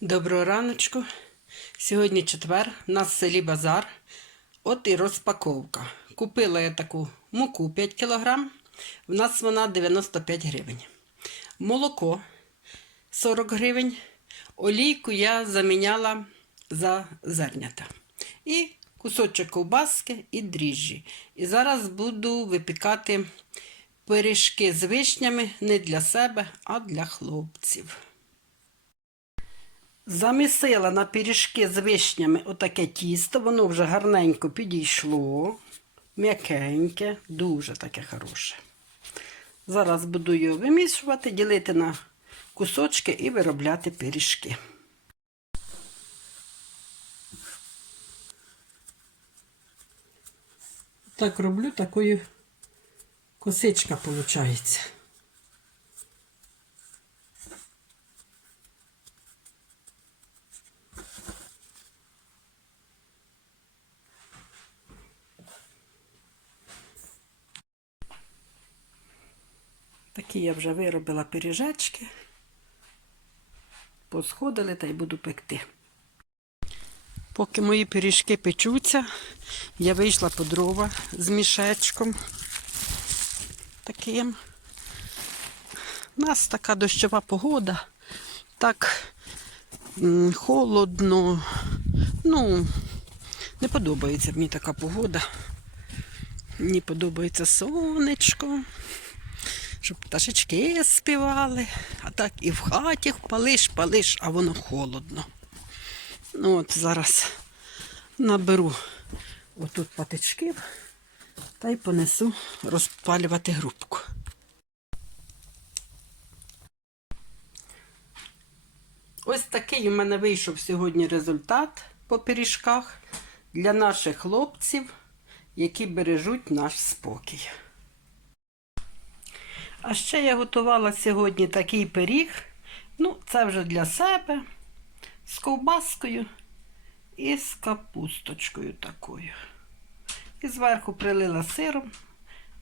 Доброго раночку. Сьогодні четвер, у нас в селі базар. От і розпаковка. Купила я таку муку 5 кг. В нас вона 95 гривень. Молоко 40 гривень. Олійку я заміняла за зернята. І кусочок ковбаски і дріжджі. І зараз буду випікати пиріжки з вишнями не для себе, а для хлопців. Замісила на пиріжки з вишнями отаке тісто, воно вже гарненько підійшло, м'якеньке, дуже таке хороше. Зараз буду його вимішувати, ділити на кусочки і виробляти пиріжки. Так роблю, такою косичка виходить. Такі я вже виробила пиріжечки. Посходили та й буду пекти. Поки мої пиріжки печуться, я вийшла по дрова з мішечком таким. У нас така дощова погода, так холодно. Ну, не подобається мені така погода. Мені подобається сонечко щоб пташечки співали, а так і в хаті палиш, палиш, а воно холодно. Ну от зараз наберу отут патичків та й понесу розпалювати грубку. Ось такий у мене вийшов сьогодні результат по пиріжках для наших хлопців, які бережуть наш спокій. А ще я готувала сьогодні такий пиріг. Ну, це вже для себе, з ковбаскою і з капусточкою такою. І зверху прилила сиром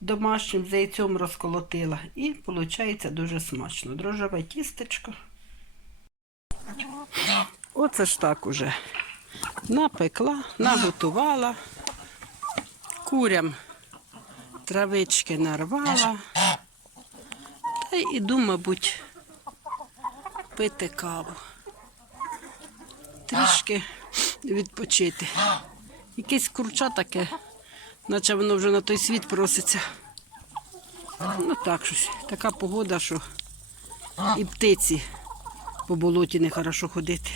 домашнім, з яйцем розколотила. І виходить дуже смачно. Дрожжеве тістечко. Оце ж так уже напекла, наготувала, курям травички нарвала. Та й іду, мабуть, пити каву. Трішки відпочити. Якесь курча таке, наче воно вже на той світ проситься. Ну так щось. Така погода, що і птиці по болоті не хорошо ходити.